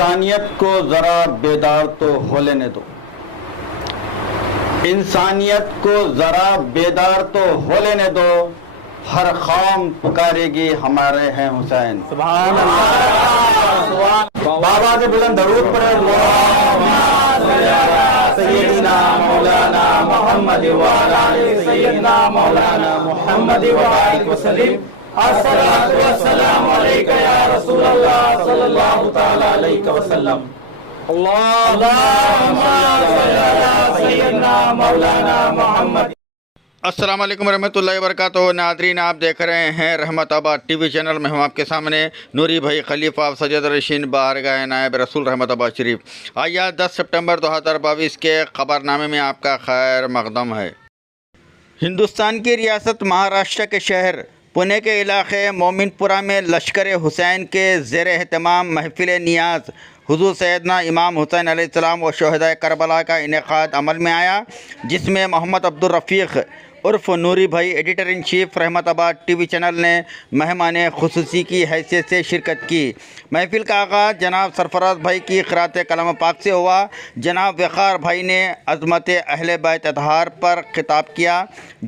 انسانیت کو ذرا بیدار تو ہو لینے دو، انسانیت کو ذرا بیدار تو ہو لینے دو، ہر قوم پکارے گی ہمارے ہیں حسین۔ سبحان اللہ۔ بابا سے بلند درود پڑھے، سیدنا مولانا محمد وعلی آل سیدنا مولانا محمد وبارک وسلم۔ الصلاۃ والسلام علیک یا رسول اللہ صلی اللہ تعالی علیہ وسلم۔ اللہم صل علی سیدنا مولانا محمد۔ السلام علیکم ورحمۃ اللہ وبرکاتہ۔ ناظرین، آپ دیکھ رہے ہیں رحمت آباد ٹی وی چینل میں ہوں آپ کے سامنے نوری بھائی خلیفہ سجد رشین بارگاہ نائب رسول رحمت آباد شریف۔ آئیے 10 سپٹمبر 2022 کے خبر نامے میں آپ کا خیر مقدم ہے۔ ہندوستان کی ریاست مہاراشٹر کے شہر پونے کے علاقے مومن پورہ میں لشکر حسین کے زیر اہتمام محفل نیاز حضور سیدنا امام حسین علیہ السلام و شہدائے کربلا کا انعقاد عمل میں آیا، جس میں محمد عبدالرفیق عرف نوری بھائی ایڈیٹر ان چیف رحمت آباد ٹی وی چینل نے مہمان خصوصی کی حیثیت سے شرکت کی۔ محفل کا آغاز جناب سرفراز بھائی کی قرأت کلام پاک سے ہوا۔ جناب وقار بھائی نے عظمت اہل بیت اطہار پر خطاب کیا۔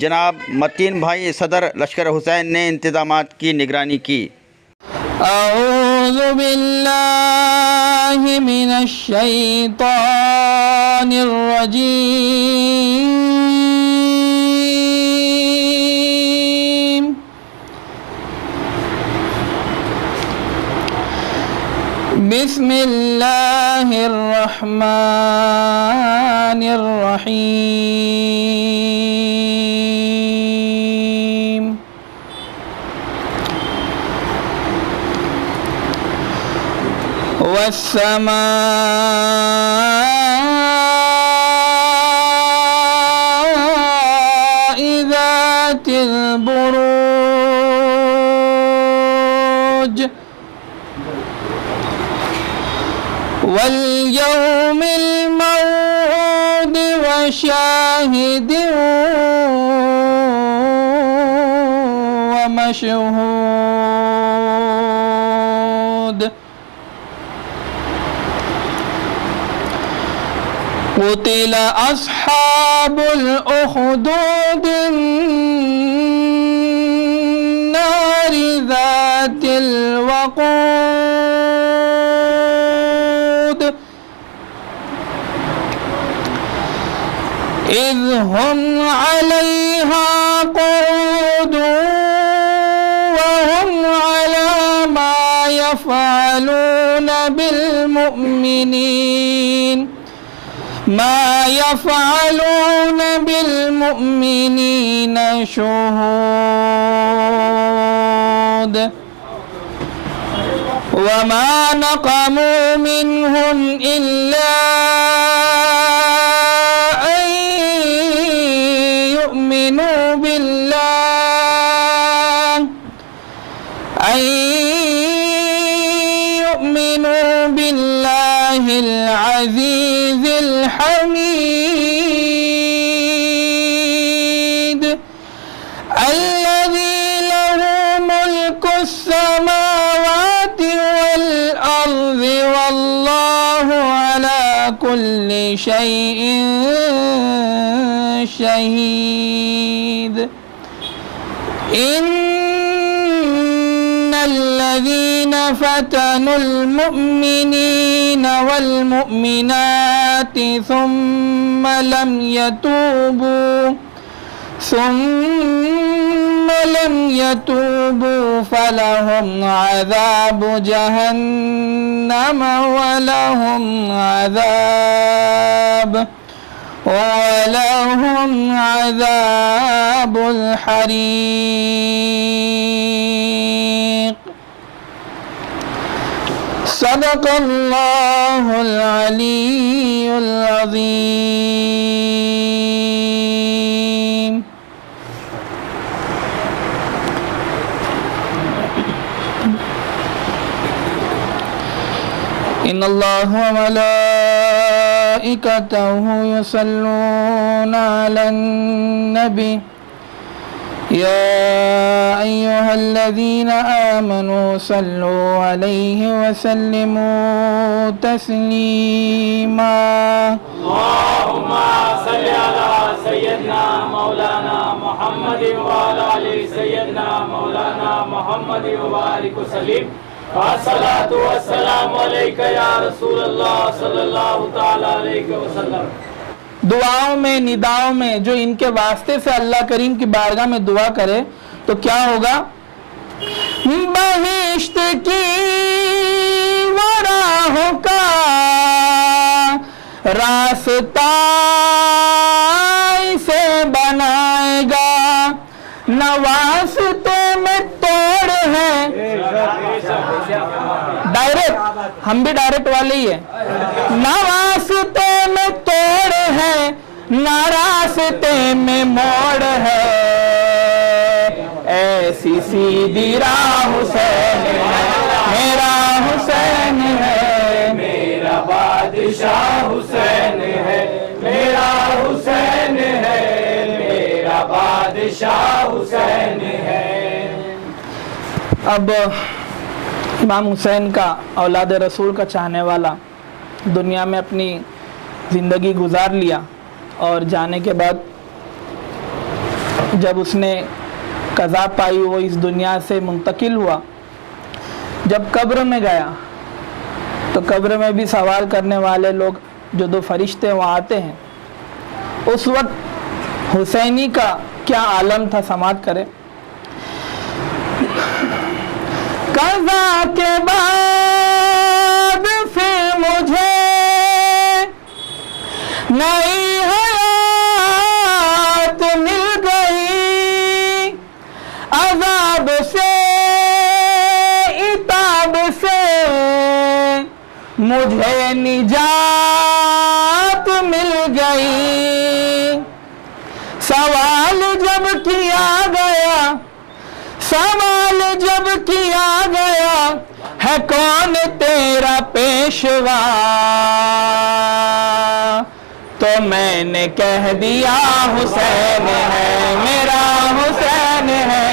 جناب متین بھائی صدر لشکر حسین نے انتظامات کی نگرانی کی۔ اعوذ باللہ من الشیطان الرجیم، بسم اللہ الرحمن الرحیم۔ والسماء ذات البروج واليوم الموعود وشاهد ومشهود قتل أصحاب الأخدود النار ذات الوقود إذ هم عليها قعود وهم على ما يفعلون بالمؤمنين شهود وما نقموا منهم إلا أن يؤمنوا بالله العزيز الحميد الذي له ملك السماوات والأرض والله على كل شيء شهيد إن الذين فتنوا المؤمنين والمؤمنات ثم لم يتوبوا فلهم عذاب جهنم ولهم عذاب الحريق۔ صدق اللہ العلی العظیم۔ ان اللہ وملائکتہ یصلون علی النبی يا أيها الذين آمنوا صلوا عليه وسلموا تسليما اللهم صل على سيدنا مولانا محمد وعلى آل سيدنا مولانا محمد وبارك وسلم الصلاة والسلام عليك يا رسول الله صلى الله تعالى عليه وسلم. دعاؤں میں نداؤں میں جو ان کے واسطے سے اللہ کریم کی بارگاہ میں دعا کرے تو کیا ہوگا؟ بہشت کی وہ راہوں کا راستہ اسے بنائے گا، نواستے میں توڑ ہے. ڈائریکٹ ہم بھی ڈائریکٹ والے ہی ہیں. نواستے میں توڑ ہے، ناراستے میں موڑ ہے، ایسی سیدھی راہ حسین ہے، میرا حسین ہے، میرا بادشاہ حسین ہے، میرا حسین ہے، میرا بادشاہ حسین ہے. اب امام حسین کا اولاد رسول کا چاہنے والا دنیا میں اپنی زندگی گزار لیا، اور جانے کے بعد جب اس نے قضا پائی وہ اس دنیا سے منتقل ہوا. جب قبر میں گیا تو قبر میں بھی سوال کرنے والے لوگ جو دو فرشتے وہاں آتے ہیں، اس وقت حسینی کا کیا عالم تھا سماعت کرے. قضا کے بعد پھر مجھے نئی حیات مل گئی، عذاب سے عتاب سے مجھے نجات مل گئی. سوال جب کیا گیا، سوال جب کیا گیا ہے کون تیرا پیشوا، تو میں نے کہہ دیا حسین ہے، میرا حسین ہے،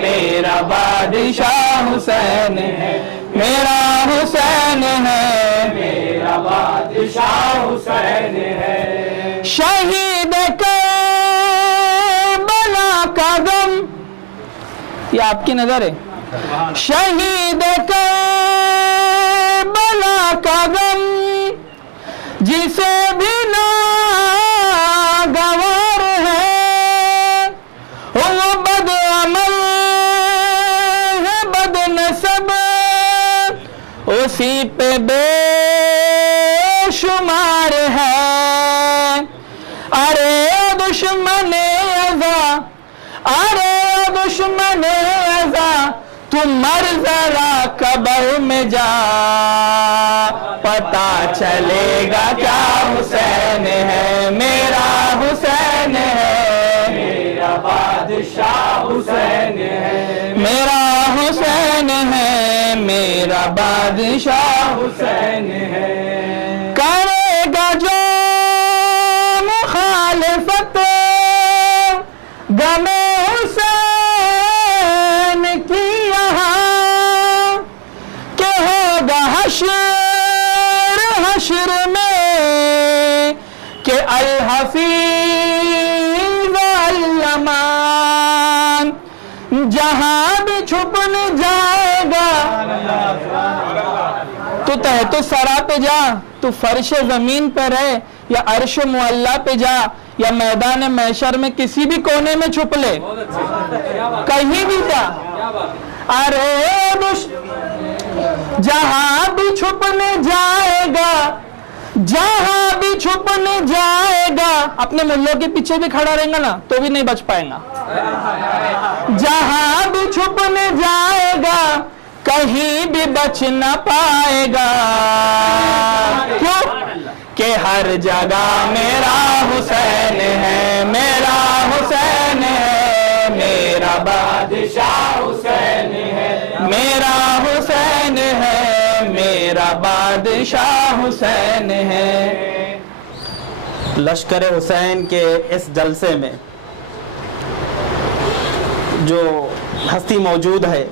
میرا بادشاہ حسین ہے، میرا حسین ہے، میرا بادشاہ حسین ہے. شہید کربلا کا غم، یہ آپ کی نظر ہے. شہید کربلا کا غم جسے بھی ناگوار ہے، وہ بد عمل ہے بد نسب، اسی پہ بے شمار ہے. ارے دشمن ازا، ارے دشمن ازا، تو مر ذرا قبر میں جا، پتا چلے گا کیا حسین ہے، میرا حسین ہے، میرا بادشاہ حسین ہے، میرا حسین ہے، میرا بادشاہ حسین ہے. کرے گا جو مخالفت غم حسین کی یہاں، کہ ہوگا حشر حشر میں کہ الحفیظ والامان، جہاں بھی چھپن جائے گا. تو تحت سرا پہ جا، تو فرش زمین پہ رہے، یا عرش معلا پہ جا، یا میدان محشر میں کسی بھی کونے میں چھپ لے، کہیں بھی جا. ارے جہاں بھی چھپنے جائے گا، جہاں بھی چھپنے جائے گا، اپنے ملوں کے پیچھے بھی کھڑا رہیں گا نا تو بھی نہیں بچ پائیں گا. جہاں بھی چھپنے جائے گا کہیں بھی بچ نہ پائے گا. کیوں کہ ہر جگہ میرا حسین ہے، میرا حسین ہے، میرا بادشاہ حسین ہے، میرا حسین ہے، میرا بادشاہ حسین ہے. لشکر حسین کے اس جلسے میں جو ہستی موجود ہے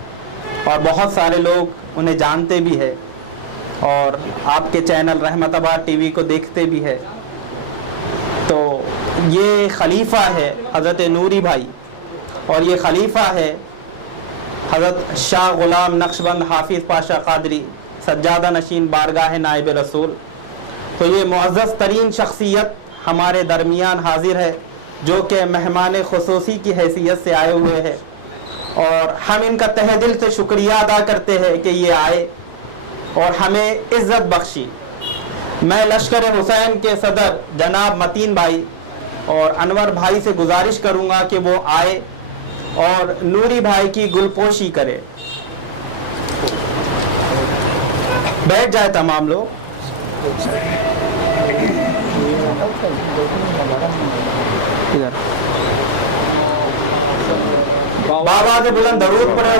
اور بہت سارے لوگ انہیں جانتے بھی ہے اور آپ کے چینل رحمت آباد ٹی وی کو دیکھتے بھی ہے، تو یہ خلیفہ ہے حضرت نوری بھائی، اور یہ خلیفہ ہے حضرت شاہ غلام نقشبند حافظ پاشا قادری سجادہ نشین بارگاہ نائب رسول۔ تو یہ معزز ترین شخصیت ہمارے درمیان حاضر ہے جو کہ مہمان خصوصی کی حیثیت سے آئے ہوئے ہیں، اور ہم ان کا تہ دل سے شکریہ ادا کرتے ہیں کہ یہ آئے اور ہمیں عزت بخشی۔ میں لشکر حسین کے صدر جناب متین بھائی اور انور بھائی سے گزارش کروں گا کہ وہ آئے اور نوری بھائی کی گلپوشی کرے۔ بیٹھ جائے تمام لوگ۔ بابا سے بلند درود پڑھے،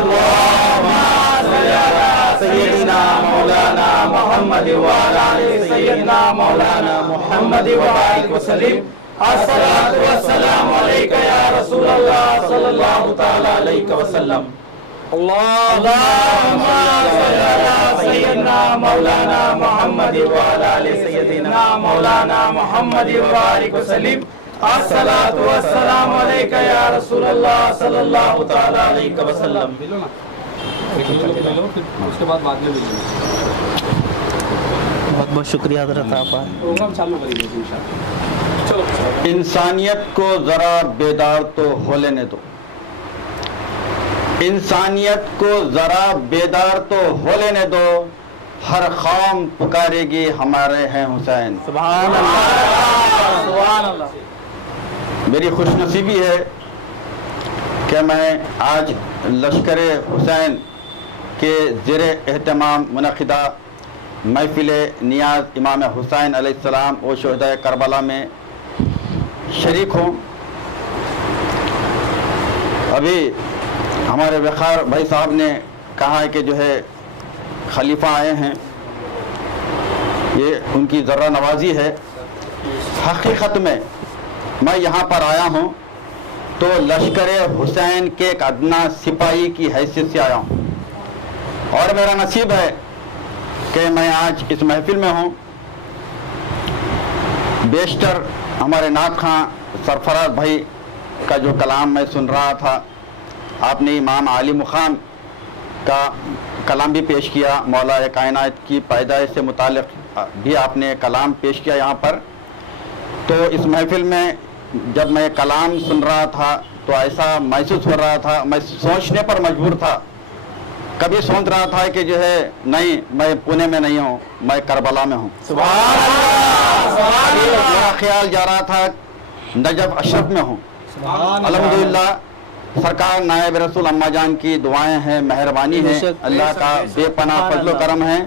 سیدنا مولانا محمد وعلی آل سیدنا مولانا محمد وبارک وسلم۔ الصلاۃ والسلام علیک یا رسول اللہ صلی اللہ تعالی علیہ وسلم۔ اللہم صلی علی سیدنا مولانا محمد وعلی آل سیدنا مولانا محمد وبارک وسلم۔ الصلاۃ والسلام علیک یا رسول اللہ صلی اللہ تعالی علیہ وسلم۔ اس کے بعد بعد میں بہت بہت شکریہ حضرت آپ آئے۔ پروگرام چالو کریں گے انشاءاللہ۔ انسانیت کو ذرا بیدار تو ہو لینے دو، انسانیت کو ذرا بیدار تو ہو لینے دو، ہر قوم پکارے گی ہمارے ہیں حسین۔ سبحان اللہ، سبحان اللہ۔ میری خوش نصیبی ہے کہ میں آج لشکر حسین کے زیر اہتمام منعقدہ محفل نیاز امام حسین علیہ السلام و شہداء کربلا میں شریک ہوں۔ ابھی ہمارے وقار بھائی صاحب نے کہا ہے کہ جو ہے خلیفہ آئے ہیں، یہ ان کی ذرہ نوازی ہے۔ حقیقت میں میں یہاں پر آیا ہوں تو لشکر حسین کے ایک ادنا سپاہی کی حیثیت سے آیا ہوں، اور میرا نصیب ہے کہ میں آج اس محفل میں ہوں۔ بیشتر ہمارے نعت خواں سرفراز بھائی کا جو کلام میں سن رہا تھا، آپ نے امام عالی مقام کا کلام بھی پیش کیا، مولا کائنات کی پیدائش سے متعلق بھی آپ نے کلام پیش کیا یہاں پر۔ تو اس محفل میں جب میں کلام سن رہا تھا تو ایسا محسوس ہو رہا تھا، میں سوچنے پر مجبور تھا۔ کبھی سوچ رہا تھا کہ جو ہے نہیں، میں پونے میں نہیں ہوں، میں کربلا میں ہوں۔ سبحان اللہ، میرا خیال جا رہا تھا نجف اشرف میں ہوں۔ الحمدللہ سرکار نائب رسول اماں جان کی دعائیں ہیں، مہربانی ہے، اللہ کا بے پناہ فضل و کرم ہے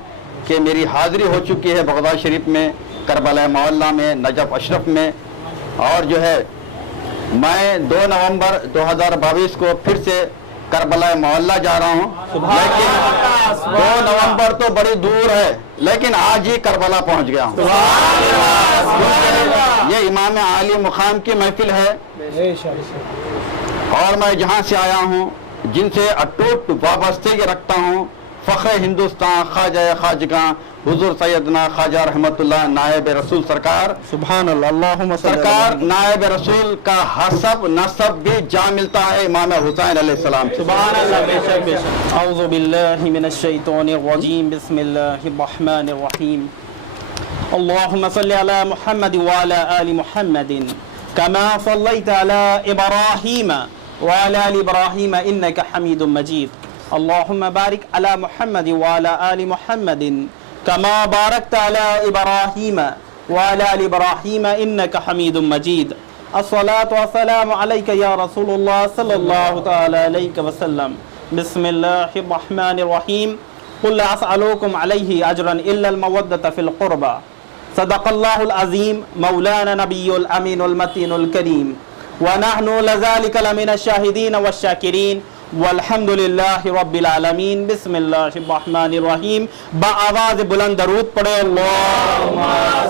کہ میری حاضری ہو چکی ہے بغداد شریف میں، کربلا معلیٰ میں، نجف اشرف میں، اور جو ہے میں 2 نومبر 2022 کو پھر سے کربلا معلیٰ جا رہا ہوں، لیکن 2 نومبر تو بڑی دور ہے، لیکن آج ہی کربلا پہنچ گیا ہوں۔ یہ امام عالی مقام کی محفل ہے، اور میں جہاں سے آیا ہوں، جن سے اٹوٹ وابستگی رکھتا ہوں، فخر ہندوستان خواجہ خواجگاں حضور سیدنا خواجہ رحمت اللہ نائب رسول سرکار، سبحان اللہ، اللہم صلی اللہ سرکار نائب رسول کا حسب نسب بھی جا ملتا ہے امام حسین علیہ السلام۔ سبحان اللہ، بے شک بے شک۔ اعوذ باللہ من الشیطان الرجیم، بسم اللہ الرحمن الرحیم۔ اللہم صلی علی محمد وعلی آل محمد کما صلیت علی ابراہیم وعلی آل ابراہیم انک حمید مجید۔ اللہم بارک علی محمد وعلی آل محمد کما بارکت علی ابراہیم وعلی آل ابراہیم انک حمید مجید۔ الصلاة والسلام علیک یا رسول اللہ صلی اللہ تعالی علیہ وسلم۔ بسم اللہ الرحمن الرحیم۔ قل لا اسألوکم علیہ اجرا الا المودۃ فی القربى۔ صدق اللہ العظیم، مولانا نبی الامین المتین الکریم، ونحن لذلك لمن الشاہدین والشاکرین، والحمد للہ رب العالمین۔ بسم اللہ الرحمن الرحیم۔ بآواز بلند درود پڑھے، اللہم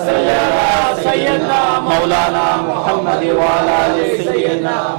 صلی علی سیدنا مولانا محمد وعلی آل سیدنا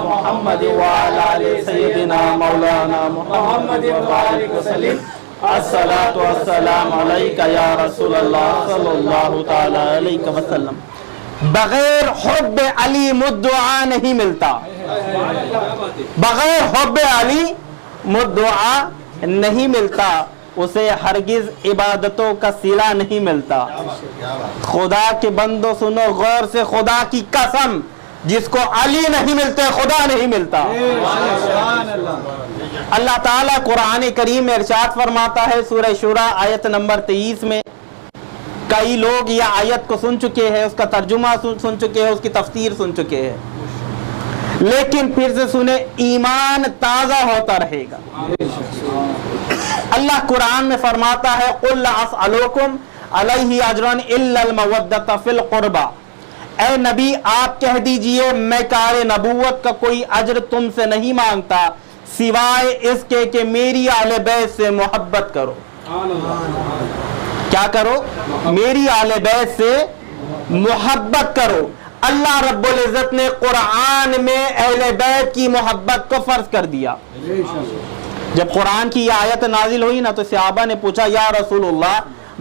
محمد وعلى آل سيدنا مولانا محمد وبارك وسلم الصلاۃ والسلام علیکہ یا رسول اللہ صلی اللہ تعالی علیہ وسلم۔ بغیر حب علی مدعا نہیں ملتا، بغیر حب علی مدعا نہیں ملتا، اسے ہرگز عبادتوں کا صلہ نہیں ملتا۔ خدا کے بندو سنو غور سے، خدا کی قسم جس کو علی نہیں ملتے خدا نہیں ملتا۔ اللہ تعالیٰ قرآن کریم میں ارشاد فرماتا ہے سورہ شورى آیت نمبر 23 میں، کئی لوگ یہ آیت کو سن چکے ہیں، اس کا ترجمہ سن چکے ہیں، اس کی تفسیر سن چکے ہیں، لیکن پھر سے سنیں ایمان تازہ ہوتا رہے گا۔ اللہ قرآن میں فرماتا ہے قُلْ لَا أَسْأَلُكُمْ عَلَيْهِ أَجْرًا إِلَّا الْمَوَدَّةَ فِي الْقُرْبَى۔ اے نبی آپ کہہ دیجئے میں کار نبوت کا کوئی اجر تم سے نہیں مانگتا سوائے اس کے کہ میری اہل بیت سے محبت کرو۔ کیا کرو؟ میری اہل بیت سے محبت کرو۔ اللہ رب العزت نے قرآن میں اہل بیت کی محبت کو فرض کر دیا۔ جب قرآن کی یہ آیت نازل ہوئی نا تو صحابہ نے پوچھا یا رسول اللہ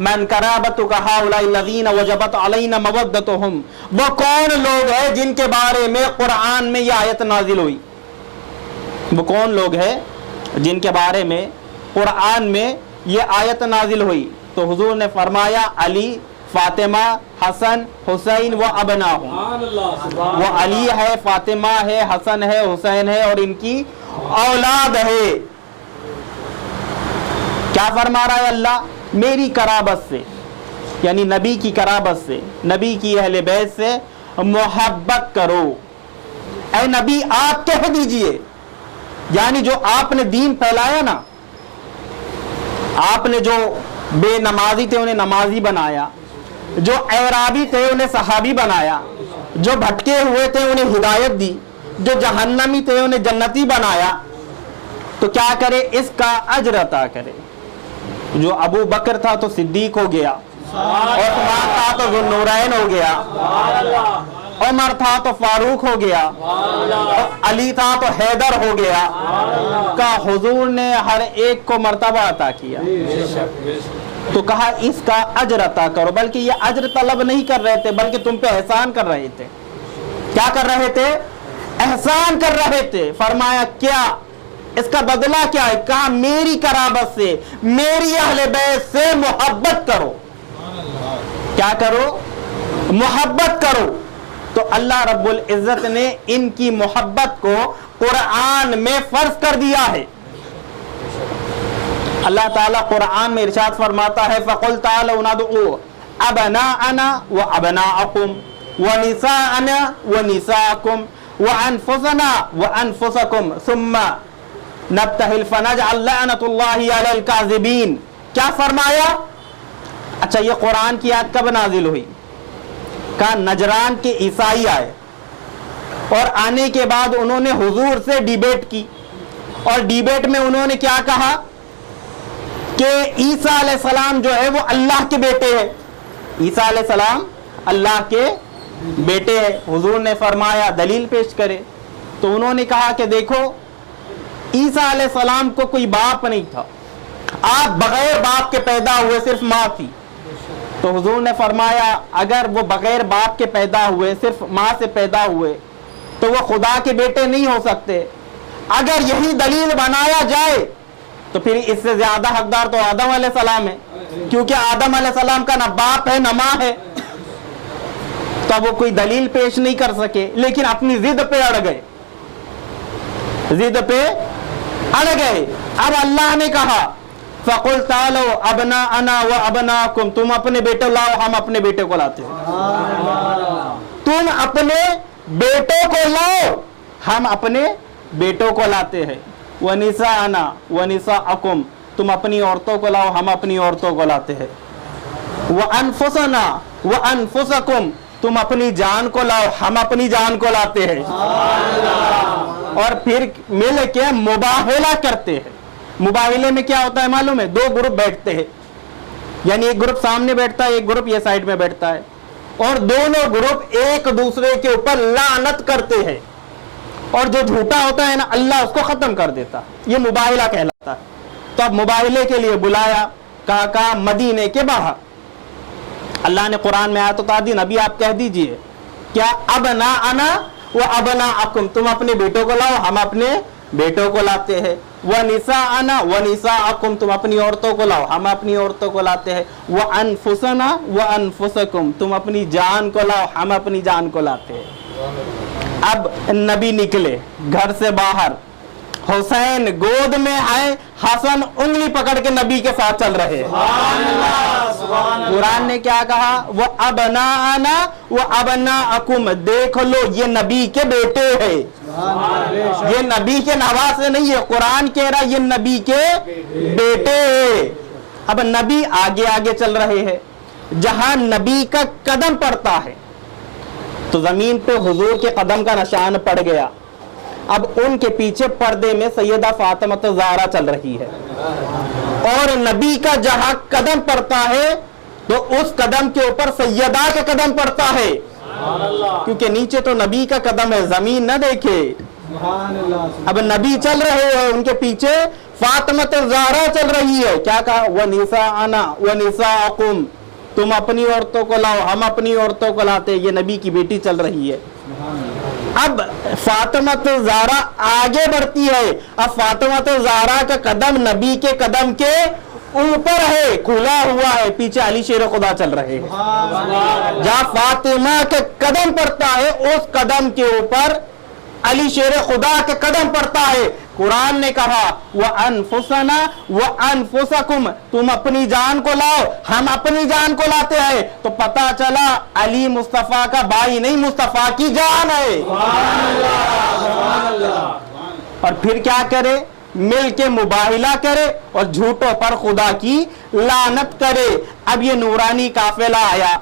من قرابتک ہؤلاء الذین وجبت علینا مودتہم، وہ کون لوگ ہیں جن کے بارے میں قرآن میں یہ آیت نازل ہوئی؟ وہ کون لوگ ہیں جن کے بارے میں قرآن میں یہ آیت نازل ہوئی؟ تو حضور نے فرمایا علی، فاطمہ، حسن، حسین و ابناہم۔ وہ علی ہے، فاطمہ ہے، حسن ہے، حسین ہے اور ان کی اولاد ہے۔ کیا فرما رہا ہے اللہ؟ میری قرابت سے، یعنی نبی کی قرابت سے، نبی کی اہل بیت سے محبت کرو۔ اے نبی آپ کہہ دیجئے، یعنی جو آپ نے دین پھیلایا نا، آپ نے جو بے نمازی تھے انہیں نمازی بنایا، جو اعرابی تھے انہیں صحابی بنایا، جو بھٹکے ہوئے تھے انہیں ہدایت دی، جو جہنمی تھے انہیں جنتی بنایا، تو کیا کرے؟ اس کا اجر عطا کرے۔ جو ابو بکر تھا تو صدیق ہو گیا، عثمان تھا تو ذوالنورین ہو گیا، عمر تھا تو فاروق ہو گیا، علی تھا تو حیدر ہو گیا۔ کا حضور نے ہر ایک کو مرتبہ عطا کیا، تو کہا اس کا اجر عطا کرو۔ بلکہ یہ اجر طلب نہیں کر رہے تھے بلکہ تم پہ احسان کر رہے تھے۔ کیا کر رہے تھے؟ احسان کر رہے تھے۔ فرمایا کیا؟ اس کا بدلہ کیا ہے؟ کہا میری قرابت سے، میری اہل بیت سے محبت کرو۔ کیا کرو؟ محبت کرو۔ تو اللہ رب العزت نے ان کی محبت کو قرآن میں فرض کر دیا ہے۔ اللہ تعالیٰ قرآن میں ارشاد فرماتا ہے فَقُلْ تَعَالَوْا نَدْعُوا أَبْنَاءَنَا وَأَبْنَاءَكُمْ وَنِسَاءَنَا وَنِسَاءَكُمْ وَأَنفُسَنَا وَأَنفُسَكُمْ ثُمَّ نَبْتَهِلْ فَنَجْعَلْ لَعْنَةُ اللَّهِ عَلَى الْكَاذِبِينَ۔ کیا فرمایا؟ اچھا یہ قرآن کی آیت کب نازل ہوئی؟ کہا نجران کے عیسائی آئے اور آنے کے بعد انہوں نے حضور سے ڈیبیٹ کی، اور ڈیبیٹ میں انہوں نے کیا کہا کہ عیسیٰ علیہ السلام جو ہے وہ اللہ کے بیٹے ہیں۔ عیسیٰ علیہ السلام اللہ کے بیٹے ہیں۔ حضور نے فرمایا دلیل پیش کرے، تو انہوں نے کہا کہ دیکھو عیسیٰ علیہ السلام کو کوئی باپ نہیں تھا, آپ بغیر باپ کے پیدا ہوئے, صرف ماں تھی. تو حضور نے فرمایا اگر وہ بغیر باپ کے پیدا ہوئے, صرف ماں سے پیدا ہوئے, تو وہ خدا کے بیٹے نہیں ہو سکتے. اگر یہی دلیل بنایا جائے تو پھر اس سے زیادہ حقدار تو آدم علیہ السلام ہے, کیونکہ آدم علیہ السلام کا نہ باپ ہے نہ ماں ہے. تو وہ کوئی دلیل پیش نہیں کر سکے, لیکن اپنی ضد پہ اڑ گئے, ضد پہ اڑ گئے. اب اللہ نے کہا فَقُلْ تَعَالَوْا أَبْنَاءَنَا وَأَبْنَاءَكُمْ, تم اپنے بیٹے لاؤ, ہم اپنے بیٹے کو لاتے ہیں. تم اپنے بیٹوں کو لاؤ, ہم اپنے بیٹوں کو لاتے ہیں. وَنِسَاءَنَا وَنِسَاءَكُمْ, تم اپنی عورتوں کو لاؤ, ہم اپنی عورتوں کو لاتے ہیں. وَأَنفُسَنَا وَأَنفُسَكُمْ, تم اپنی جان کو لاؤ, ہم اپنی جان کو لاتے ہیں. اور پھر مل کے مباہلہ کرتے ہیں. مباہلے میں کیا ہوتا ہے معلوم ہے؟ دو گروپ بیٹھتے ہیں, یعنی ایک گروپ سامنے بیٹھتا ہے, ایک گروپ یہ سائڈ میں بیٹھتا ہے, اور دونوں گروپ ایک دوسرے کے اوپر لعنت کرتے ہیں, اور جو جھوٹا ہوتا ہے نا اللہ اس کو ختم کر دیتا. یہ مباہلہ کہلاتا ہے. تو اب مباہلے کے لیے بلایا, کہا مدینے کے باہر. اللہ نے قرآن میں آیت اتار دی, نبی آپ کہہ دیجئے کیا ابناءنا وابناءکم, تم اپنے بیٹوں کو لاؤ, ہم اپنے بیٹوں کو لاتے ہیں. وَنِسَاءَنَا وَنِسَاءَكُمْ, تم اپنی عورتوں کو لاؤ, ہم اپنی عورتوں کو لاتے ہیں. وَأَنفُسَنَا وَأَنفُسَكُمْ, تم اپنی جان کو لاؤ, ہم اپنی جان کو لاتے ہیں. اب نبی نکلے گھر سے باہر, حسین گود میں آئے, حسن انگلی پکڑ کے نبی کے ساتھ چل رہے ہیں. قرآن نے کیا کہا؟ وَأَبْنَاءَنَا وَأَبْنَاءَكُمْ, دیکھ لو یہ نبی کے بیٹے ہیں, یہ نبی کے نواسے نہیں ہے. قرآن کہہ رہا یہ نبی کے بیٹے ہیں. اب نبی آگے آگے چل رہے ہیں, جہاں نبی کا قدم پڑتا ہے تو زمین پہ حضور کے قدم کا نشان پڑ گیا. اب ان کے پیچھے پردے میں سیدہ فاطمہ الزہرا چل رہی ہے, اور نبی کا جہاں قدم پڑتا ہے تو اس قدم کے اوپر سیدہ کا قدم پڑتا ہے, کیونکہ نیچے تو نبی کا قدم ہے, زمین نہ دیکھے. اب نبی چل رہے ہیں, ان کے پیچھے فاطمہ الزہرا چل رہی ہے. کیا کہا؟ وَنِسَاءَنَا وَنِسَاءَكُمْ, تم اپنی عورتوں کو لاؤ, ہم اپنی عورتوں کو لاتے. یہ نبی کی بیٹی چل رہی ہے. اب فاطمہ الزہرا آگے بڑھتی ہے. اب فاطمہ الزہرا کا قدم نبی کے قدم کے اوپر ہے, کھلا ہوا ہے, پیچھے علی شیر خدا چل رہے ہیں. جہاں فاطمہ کا قدم پڑتا ہے اس قدم کے اوپر علی شیر خدا کے قدم پڑتا ہے. قرآن نے کہا وَأَنفُسَنَا وَأَنفُسَكُمْ, تم اپنی جان کو لاؤ, ہم اپنی جان کو لاتے ہیں. تو پتا چلا علی مصطفیٰ کا بھائی نہیں, مصطفیٰ کی جان ہے. اور پھر کیا کرے؟ مل کے مباہلہ کرے اور جھوٹوں پر خدا کی لعنت کرے. اب یہ نورانی قافلہ آیا,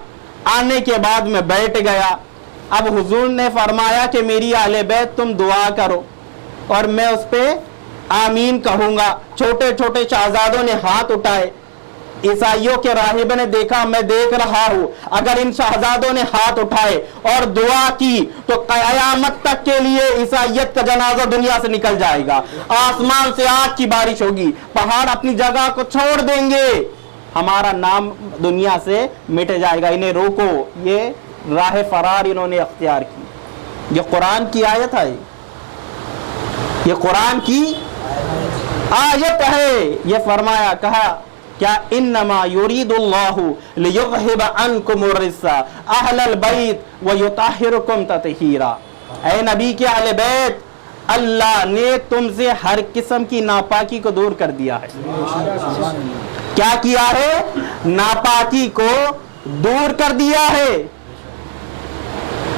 آنے کے بعد میں بیٹھ گیا. اب حضور نے فرمایا کہ میری اہل بیت تم دعا کرو اور میں اس پہ آمین کہوں گا. چھوٹے چھوٹے شہزادوں نے ہاتھ اٹھائے. عیسائیوں کے راہب نے دیکھا, میں دیکھ رہا ہوں, اگر ان شہزادوں نے ہاتھ اٹھائے اور دعا کی تو قیامت تک کے لیے عیسائیت کا جنازہ دنیا سے نکل جائے گا. آسمان سے آگ کی بارش ہوگی, پہاڑ اپنی جگہ کو چھوڑ دیں گے, ہمارا نام دنیا سے مٹ جائے گا. انہیں روکو, یہ راہ فرار انہوں نے اختیار کی. یہ قرآن کی آیت ہے, یہ قرآن کی آیت ہے. یہ فرمایا, کہا کیا انما یرید اللہ لیذہب عنکم الرجس اہل البیت ویطہرکم تطہیرا. اے نبی کے اہل بیت, اللہ نے تم سے ہر قسم کی ناپاکی کو دور کر دیا ہے. کیا کیا ہے؟ ناپاکی کو دور کر دیا ہے.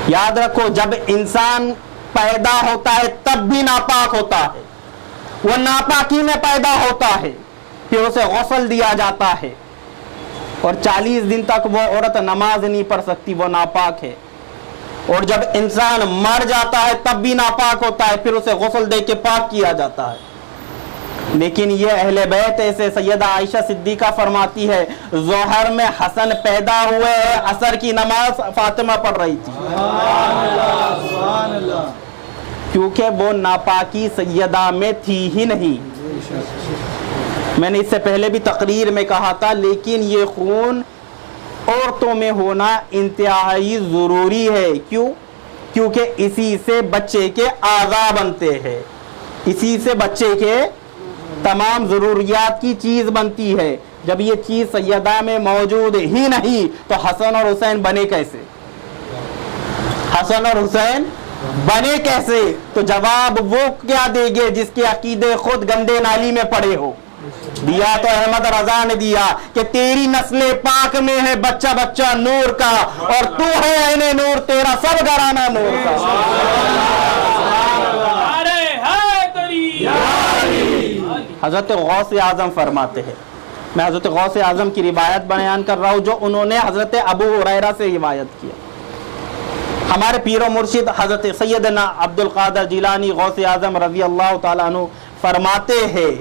یاد رکھو, جب انسان پیدا ہوتا ہے تب بھی ناپاک ہوتا ہے, وہ ناپاکی میں پیدا ہوتا ہے, پھر اسے غسل دیا جاتا ہے, اور 40 دن تک وہ عورت نماز نہیں پڑھ سکتی, وہ ناپاک ہے. اور جب انسان مر جاتا ہے تب بھی ناپاک ہوتا ہے, پھر اسے غسل دے کے پاک کیا جاتا ہے. لیکن یہ اہل بیت ایسے, سیدہ عائشہ صدیقہ فرماتی ہے ظہر میں حسن پیدا ہوئے ہیں, عصر کی نماز فاطمہ پڑھ رہی تھی. کیونکہ وہ ناپاکی سیدہ میں تھی ہی نہیں. میں نے اس سے پہلے بھی تقریر میں کہا تھا، لیکن یہ خون عورتوں میں ہونا انتہائی ضروری ہے. کیوں؟ کیونکہ اسی سے بچے کے اعضاء بنتے ہیں، اسی سے بچے کے تمام ضروریات کی چیز بنتی ہے. جب یہ چیز سیدہ میں موجود ہی نہیں تو حسن اور حسین بنے کیسے؟ حسن اور حسین بنے کیسے؟ تو جواب وہ کیا دے گے جس کے عقیدے خود گندے نالی میں پڑے ہو. دیا تو احمد رضا نے دیا کہ تیری نسل پاک میں ہے بچہ بچہ نور کا، اور تو ہے عین نور، تیرا سب گھرانہ نور کا. حضرت غوث اعظم فرماتے ہیں، میں حضرت غوث اعظم کی روایت بیان کر رہا ہوں جو انہوں نے حضرت ابو ہریرہ سے روایت کیا. ہمارے پیر و مرشد حضرت سیدنا عبد القادر جیلانی غوث اعظم رضی اللہ تعالیٰ عنہ فرماتے ہیں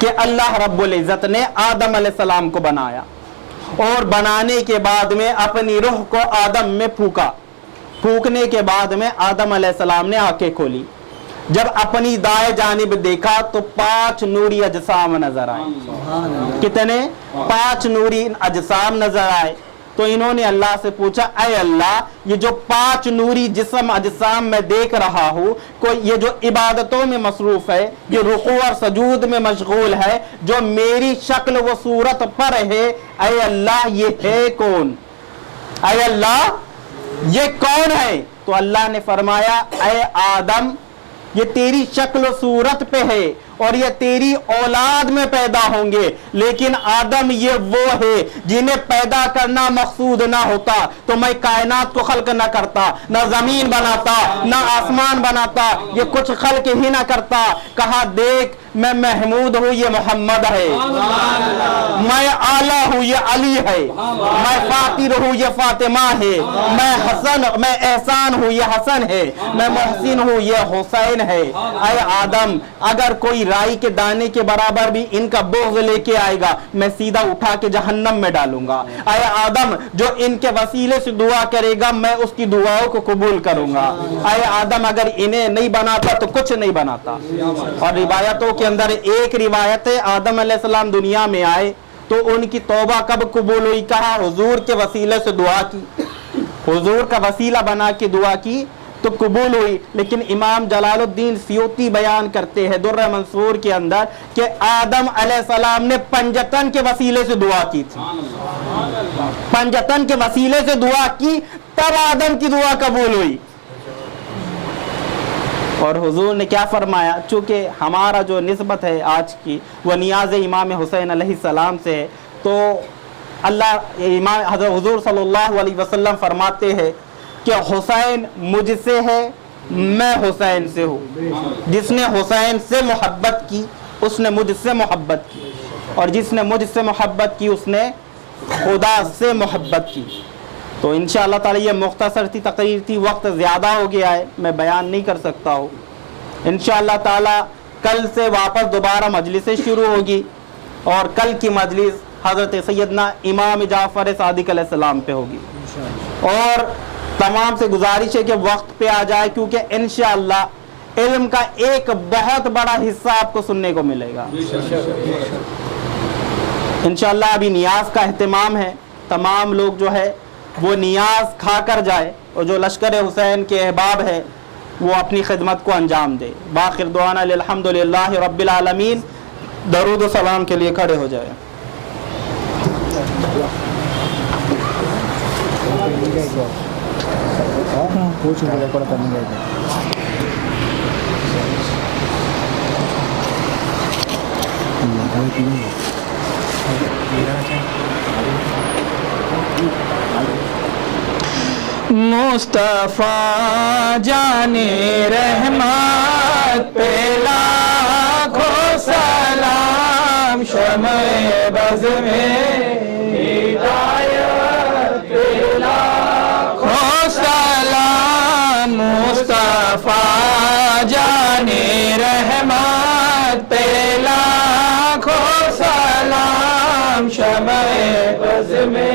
کہ اللہ رب العزت نے آدم علیہ السلام کو بنایا، اور بنانے کے بعد میں اپنی روح کو آدم میں پھونکا. پھونکنے کے بعد میں آدم علیہ السلام نے آنکھیں کھولی. جب اپنی دائیں جانب دیکھا تو 5 نوری اجسام نظر آئے. کتنے؟ 5 نوری اجسام نظر آئے. تو انہوں نے اللہ سے پوچھا، اے اللہ یہ جو 5 نوری جسم اجسام میں دیکھ رہا ہوں، کوئی یہ جو عبادتوں میں مصروف ہے، یہ رکوع اور سجود میں مشغول ہے، جو میری شکل و صورت پر ہے، اے اللہ یہ ہے کون؟ اے اللہ یہ کون ہے؟ تو اللہ نے فرمایا، اے آدم یہ تیری شکل و صورت پہ ہے اور یہ تیری اولاد میں پیدا ہوں گے، لیکن آدم یہ وہ ہے جنہیں پیدا کرنا مقصود نہ ہوتا تو میں کائنات کو خلق نہ کرتا، نہ زمین بناتا، نہ آسمان بناتا، یہ کچھ خلق ہی نہ کرتا. کہا دیکھ میں محمود ہوں یہ محمد ہے، میں اعلیٰ ہوں یہ علی ہے، میں فاطر ہوں یہ فاطمہ ہے، میں احسان ہوں یہ حسن ہے، میں محسن ہوں یہ حسین ہے. اے آدم اگر کوئی رائی کے دانے کے برابر بھی ان کا بغض لے کے آئے گا میں سیدھا اٹھا کے جہنم میں ڈالوں گا. اے آدم جو ان کے وسیلے سے دعا کرے گا میں اس کی دعاؤں کو قبول کروں گا. اے آدم اگر انہیں نہیں بناتا تو کچھ نہیں بناتا. اور روایتوں کے اندر ایک روایت ہے آدم علیہ السلام دنیا میں آئے تو ان کی توبہ کب قبول ہوئی؟ کہا حضور کے وسیلے سے دعا کی، حضور کا وسیلہ بنا کے دعا کی تو قبول ہوئی. لیکن امام جلال الدین سیوطی بیان کرتے ہیں در منصور کے اندر کہ آدم علیہ السلام نے پنجتن کے وسیلے سے دعا کی تھی، پنجتن کے وسیلے سے دعا کی تب آدم کی دعا قبول ہوئی. اور حضور نے کیا فرمایا؟ چونکہ ہمارا جو نسبت ہے آج کی وہ نیاز امام حسین علیہ السلام سے ہے، تو اللہ امام حضرت حضور صلی اللہ علیہ وسلم فرماتے ہیں کہ حسین مجھ سے ہے، میں حسین سے ہوں. جس نے حسین سے محبت کی اس نے مجھ سے محبت کی، اور جس نے مجھ سے محبت کی اس نے خدا سے محبت کی. تو انشاءاللہ تعالی یہ مختصر سی تقریر تھی، وقت زیادہ ہو گیا ہے میں بیان نہیں کر سکتا ہوں. انشاءاللہ تعالی کل سے واپس دوبارہ مجلسیں شروع ہوگی، اور کل کی مجلس حضرت سیدنا امام جعفر صادق علیہ السلام پہ ہوگی. اور تمام سے گزارش ہے کہ وقت پہ آ جائے، کیونکہ انشاءاللہ علم کا ایک بہت بڑا حصہ آپ کو سننے کو ملے گا. انشاءاللہ ابھی نیاز کا اہتمام ہے، تمام لوگ جو ہے وہ نیاز کھا کر جائے، اور جو لشکر حسین کے احباب ہے وہ اپنی خدمت کو انجام دے. باخر دعوانا الحمدللہ رب العالمین. درود و سلام کے لیے کھڑے ہو جائے. مصطفیٰ جان رحمت پہ لاکھوں سلام، شمع بز میں ہدایت پہ لاکھوں سلام. مصطفیٰ جان رحمت پہ لاکھوں سلام، شمع بز میں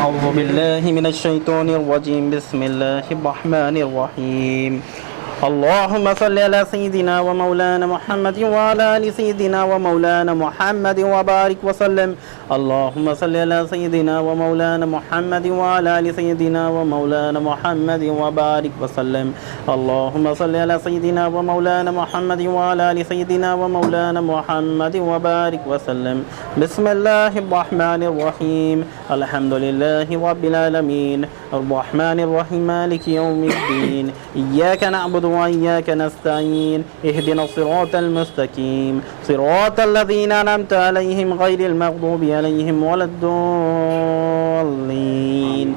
أعوذ بالله من الشيطان الرجيم بسم الله الرحمن الرحيم اللهم صل على سيدنا ومولانا محمد وعلى آل سيدنا ومولانا محمد وبارك وسلم اللهم صل على سيدنا ومولانا محمد وعلى آل سيدنا ومولانا محمد وبارك وسلم اللهم صل على سيدنا ومولانا محمد وعلى آل سيدنا ومولانا محمد وبارك وسلم بسم الله الرحمن الرحيم الحمد لله رب العالمين الرحمن الرحيم مالك يوم الدين إياك نعبد وإياك نستعين اهدنا الصراط المستقيم صراط الذين أنعمت عليهم غير المغضوب عليهم ولا الضالين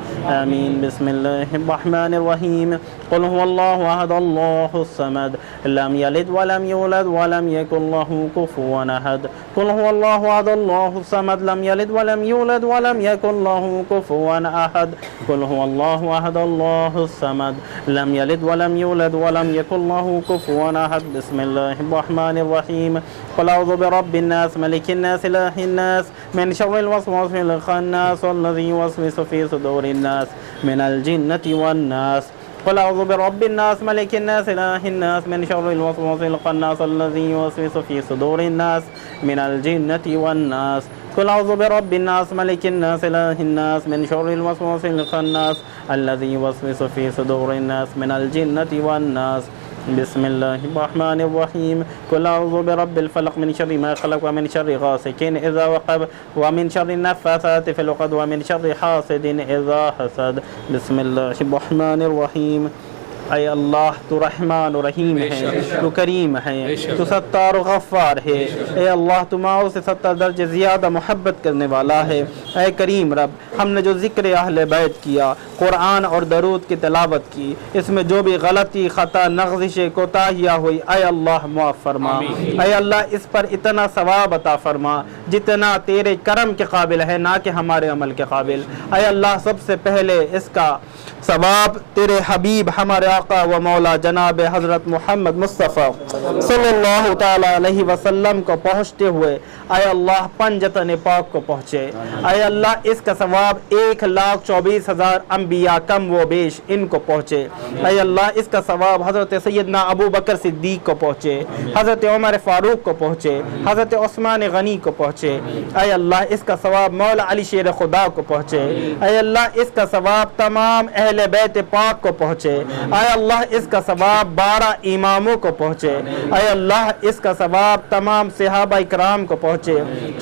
آمين بسم الله الرحمن الرحيم قل هو الله أحد الله الصمد لم يلد ولم يولد ولم يكن له كفوا أحد قل هو الله أحد الله الصمد لم يلد ولم يولد ولم يكن له كفوا أحد قل هو الله أحد الله الصمد لم يلد ولم يولد ولم يكن له كفوا أحد بسم الله الرحمن الرحيم قل أعوذ برب الناس ملك الناس إله الناس من شر الوسواس الخناس الذي يوسوس في صدور الناس من الجنة والناس قل أعوذ برب الناس ملك الناس إله الناس من شر الوسواس الخناس الذي يوسوس في صدور الناس من الجنة والناس قل أعوذ برب الناس ملك الناس إله الناس من شر الوسواس الخناس الذي يوسوس في صدور الناس من الجنة والناس بسم الله الرحمن الرحيم قل أعوذ برب الفلق من شر ما خلق ومن شر غاسق إذا وقب ومن شر النفاثات في العقد ومن شر حاسد إذا حسد بسم الله الرحمن الرحيم اے اللہ تو رحمان و رحیم ہے، تو کریم ہے، تو ستار و غفار ہے، اے اللہ تو ماؤں سے 70 درجے زیادہ محبت کرنے والا ہے۔ اے کریم رب، ہم نے جو ذکر اہل بیت کیا، قرآن اور درود کی تلاوت کی، اس میں جو بھی غلطی، خطا، نغزش، کوتاہیاں ہوئی، اے اللہ معاف فرما۔ اے اللہ اس پر اتنا ثواب عطا فرما جتنا تیرے کرم کے قابل ہے، نہ کہ ہمارے عمل کے قابل۔ اے اللہ سب سے پہلے اس کا ثواب تیرے حبیب ہمارے آقا و مولا جناب حضرت محمد مصطفیٰ صلی اللہ تعالی علیہ وسلم کو پہنچتے ہوئے اے اللہ پنجتن پاک کو پہنچے۔ اے اللہ اس کا ثواب 1,24,000 انبیاء کم و بیش ان کو پہنچے۔ اے اللہ اس کا ثواب حضرت سیدنا ابو بکر صدیق کو پہنچے، حضرت عمر فاروق کو پہنچے، حضرت عثمان غنی کو پہنچے۔ اے اللہ اس کا ثواب مولا علی شیر خدا کو پہنچے۔ اے اللہ اس کا ثواب تمام اہل بیت پاک کو پہنچے۔ اے اللہ اس کا ثواب 12 اماموں کو پہنچے۔ اے اللہ اس کا ثواب تمام صحابہ کرام کو پہنچے،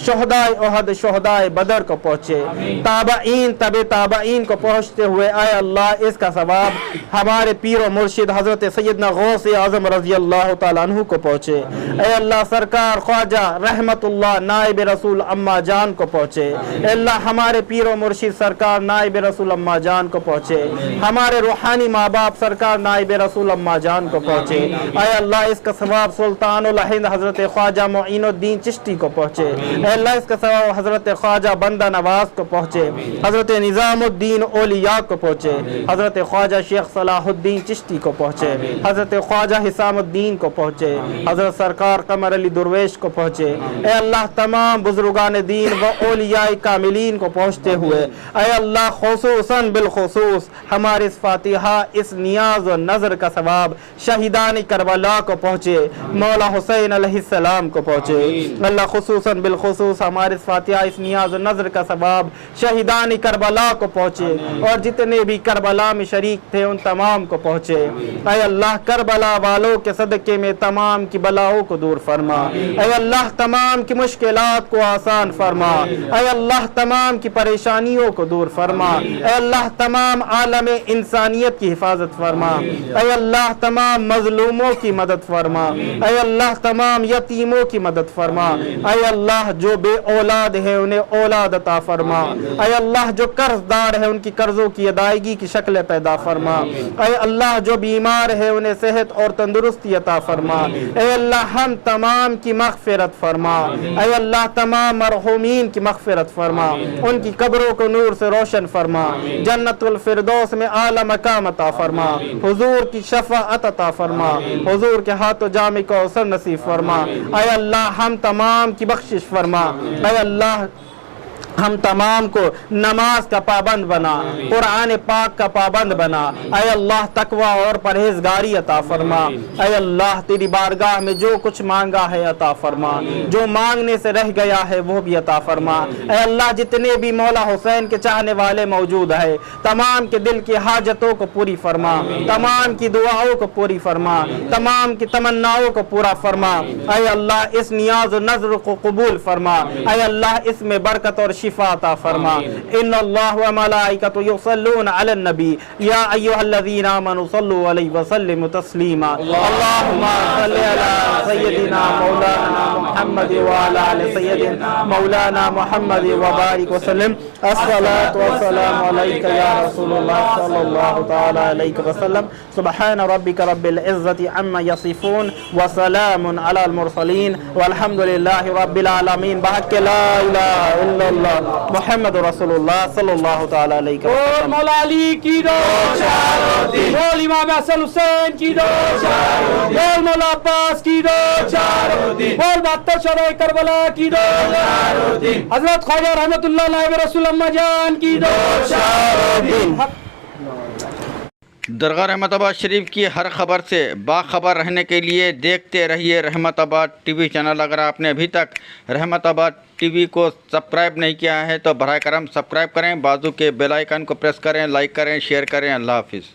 شہداء احد، شہداء بدر کو پہنچے، تابعین تبع تابعین کو پہنچتے ہوئے اے اللہ اس کا ثواب ہمارے پیر و مرشد حضرت سیدنا غوث اعظم رضی اللہ تعالیٰ عنہ کو پہنچے۔ اے اللہ سرکار خواجہ رحمت اللہ نائب رسول اما جان کو پہنچے۔ اے اللہ ہمارے پیر و مرشد سرکار نائب رسول اما جان کو پہنچے، ہمارے روحانی ماں باپ سرکار نائب رسول اما جان کو پہنچے۔ اے اللہ اس کا ثواب سلطان الہند حضرت خواجہ معین الدین چشتی کو پہنچے۔ اے اللہ اس کا ثواب حضرت خواجہ بندہ نواز کو پہنچے، حضرت نظام الدین اولیاء کو پہنچے، حضرت خواجہ شیخ صلاح الدین چشتی کو پہنچے، حضرت خواجہ حسام الدین کو پہنچے، حضرت سرکار قمر علی درویش کو پہنچے۔ اے اللہ تمام بزرگان دین و اولیاء کاملین کو پہنچتے ہوئے اے اللہ خصوصاً بالخصوص ہمارے اس فاتحہ اس نیاز و نظر کا ثواب شہیدان کربلا کو پہنچے، مولا حسین علیہ السلام کو پہنچے۔ اللہ خصوصاً بالخصوص ہمارے اس فاتحہ اس نیاز و نظر کا ثواب شہیدان کربلا کو پہنچے، اور جتنے بھی کربلا میں شریک تھے ان تمام کو پہنچے۔ اے اللہ کربلا والوں کے صدقے میں تمام کی بلاؤں کو دور فرما، اے اللہ تمام کی مشکلات کو آسان فرما، اے اللہ تمام کی پریشانیوں کو دور فرما، اے اللہ تمام عالم انسانیت کی حفاظت فرما، اے اللہ تمام مظلوموں کی مدد فرما، اے اللہ تمام یتیموں کی مدد فرما، اے اے اللہ جو بے اولاد ہے انہیں اولاد عطا فرما، اے اللہ جو قرض دار ہے ان کی قرضوں کی ادائیگی کی شکل پیدا فرما، اے اللہ جو بیمار ہے انہیں صحت اور تندرستی عطا فرما، اے اللہ ہم تمام کی مغفرت فرما، اے اللہ تمام مرحومین کی مغفرت فرما، ان کی قبروں کو نور سے روشن فرما، جنت الفردوس میں اعلی مقام عطا فرما، حضور کی شفاعت عطا فرما، حضور کے ہاتھوں جامع کوثر نصیب فرما، اے اللہ ہم تمام کی بخشش فرما، اے اللہ ہم تمام کو نماز کا پابند بنا، قرآن پاک کا پابند بنا، اے اللہ تقوی اور پرہیزگاری عطا فرما، اے اللہ تیری بارگاہ میں جو کچھ مانگا ہے عطا فرما، جو مانگنے سے رہ گیا ہے وہ بھی عطا فرما، اے اللہ جتنے بھی مولا حسین کے چاہنے والے موجود ہیں تمام کے دل کی حاجتوں کو پوری فرما، تمام کی دعاؤں کو پوری فرما، تمام کی تمناؤں کو پورا فرما، اے اللہ اس نیاز و نظر کو قبول فرما، اے اللہ اس میں برکت اور شفا عطا فرما، ان اللہ و ملائکۃ یصلون علی النبی یا ایھا الذین آمنوا صلوا علیہ وسلموا تسلیما، اللہم صل علی سیدنا مولانا محمد وعلی آل سیدنا مولانا محمد وبارک وسلم، الصلاۃ والسلام علیک یا رسول اللہ صلی اللہ تعالی علیہ وسلم، سبحان ربک رب العزۃ عما یصفون وسلام علی المرسلین والحمد للہ رب العالمین، بحق لا الہ الا اللہ محمد رسول اللہ صلی اللہ تعالی علیہ بول وسلم۔ مولا علی کی دو بول امام حسن حسین کی دو بول مولا عباس کی دو بول 72 شہدائے کربلا کی دو حضرت خواجہ رحمت اللہ نائب رسول اللہ جان کی دو درگاہ رحمت آباد شریف کی ہر خبر سے باخبر رہنے کے لیے دیکھتے رہیے رحمت آباد ٹی وی چینل۔ اگر آپ نے ابھی تک رحمت آباد ٹی وی کو سبسکرائب نہیں کیا ہے تو براہ کرم سبسکرائب کریں، بازو کے بیل آئیکن کو پریس کریں، لائک کریں، شیئر کریں۔ اللہ حافظ۔